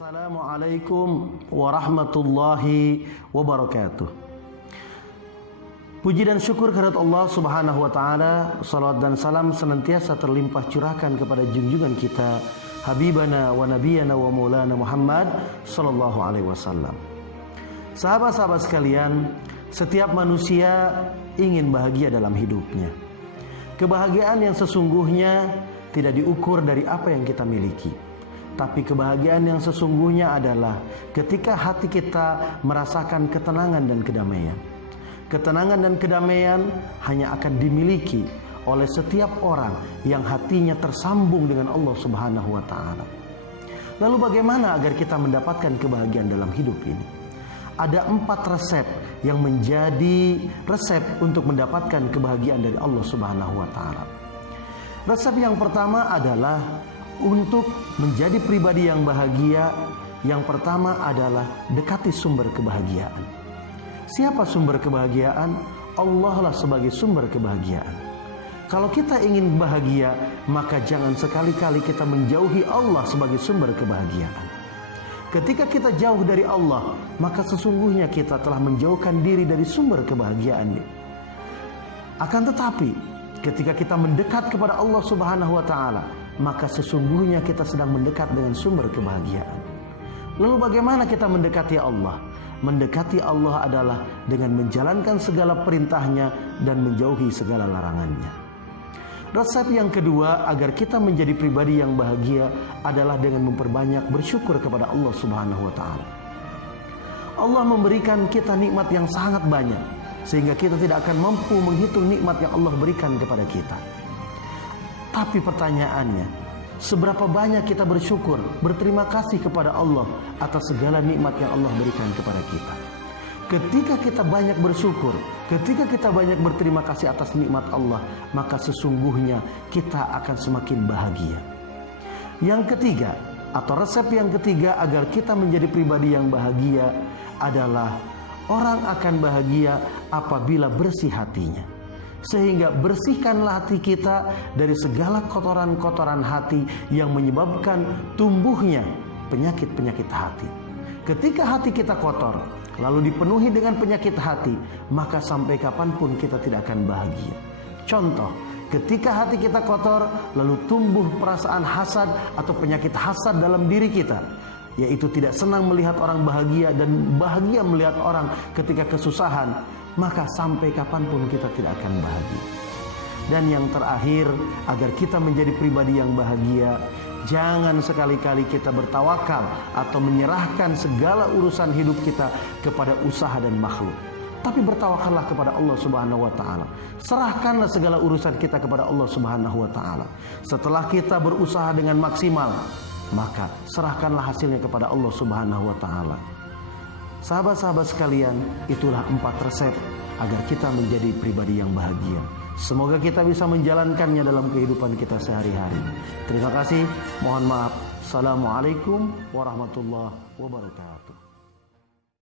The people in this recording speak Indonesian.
Assalamualaikum warahmatullahi wabarakatuh. Puji dan syukur kehadirat Allah Subhanahu wa taala, salawat dan salam senantiasa terlimpah curahkan kepada junjungan kita habibana wa nabiyana wa maulana Muhammad sallallahu alaihi wasallam. Sahabat-sahabat sekalian, setiap manusia ingin bahagia dalam hidupnya. Kebahagiaan yang sesungguhnya tidak diukur dari apa yang kita miliki, tapi kebahagiaan yang sesungguhnya adalah ketika hati kita merasakan ketenangan dan kedamaian. Ketenangan dan kedamaian hanya akan dimiliki oleh setiap orang yang hatinya tersambung dengan Allah Subhanahu wa taala. Lalu bagaimana agar kita mendapatkan kebahagiaan dalam hidup ini? Ada 4 resep yang menjadi resep untuk mendapatkan kebahagiaan dari Allah Subhanahu wa taala. Resep yang pertama adalah untuk menjadi pribadi yang bahagia. Yang pertama adalah dekati sumber kebahagiaan. Siapa sumber kebahagiaan? Allah lah sebagai sumber kebahagiaan. Kalau kita ingin bahagia, maka jangan sekali-kali kita menjauhi Allah sebagai sumber kebahagiaan. Ketika kita jauh dari Allah, maka sesungguhnya kita telah menjauhkan diri dari sumber kebahagiaan. Akan tetapi, ketika kita mendekat kepada Allah Subhanahu wa taala, maka sesungguhnya kita sedang mendekat dengan sumber kebahagiaan. Lalu bagaimana kita mendekati Allah? Mendekati Allah adalah dengan menjalankan segala perintahnya dan menjauhi segala larangannya. Resep yang kedua agar kita menjadi pribadi yang bahagia adalah dengan memperbanyak bersyukur kepada Allah Subhanahu wa taala. Allah memberikan kita nikmat yang sangat banyak, sehingga kita tidak akan mampu menghitung nikmat yang Allah berikan kepada kita. Tapi pertanyaannya, seberapa banyak kita bersyukur, berterima kasih kepada Allah atas segala nikmat yang Allah berikan kepada kita? Ketika kita banyak bersyukur, ketika kita banyak berterima kasih atas nikmat Allah, maka sesungguhnya kita akan semakin bahagia. Yang ketiga, atau resep yang ketiga agar kita menjadi pribadi yang bahagia adalah orang akan bahagia apabila bersih hatinya. Sehingga bersihkanlah hati kita dari segala kotoran-kotoran hati yang menyebabkan tumbuhnya penyakit-penyakit hati. Ketika hati kita kotor, lalu dipenuhi dengan penyakit hati, maka sampai kapanpun kita tidak akan bahagia. Contoh, ketika hati kita kotor, lalu tumbuh perasaan hasad atau penyakit hasad dalam diri kita, yaitu tidak senang melihat orang bahagia dan bahagia melihat orang ketika kesusahan, maka sampai kapanpun kita tidak akan bahagia. Dan yang terakhir, agar kita menjadi pribadi yang bahagia, jangan sekali-kali kita bertawakal atau menyerahkan segala urusan hidup kita kepada usaha dan makhluk. Tapi bertawakallah kepada Allah Subhanahu wa taala. Serahkanlah segala urusan kita kepada Allah Subhanahu wa taala. Setelah kita berusaha dengan maksimal, maka serahkanlah hasilnya kepada Allah Subhanahu wa taala. Sahabat-sahabat sekalian, itulah 4 resep agar kita menjadi pribadi yang bahagia. Semoga kita bisa menjalankannya dalam kehidupan kita sehari-hari. Terima kasih, mohon maaf. Assalamualaikum warahmatullahi wabarakatuh.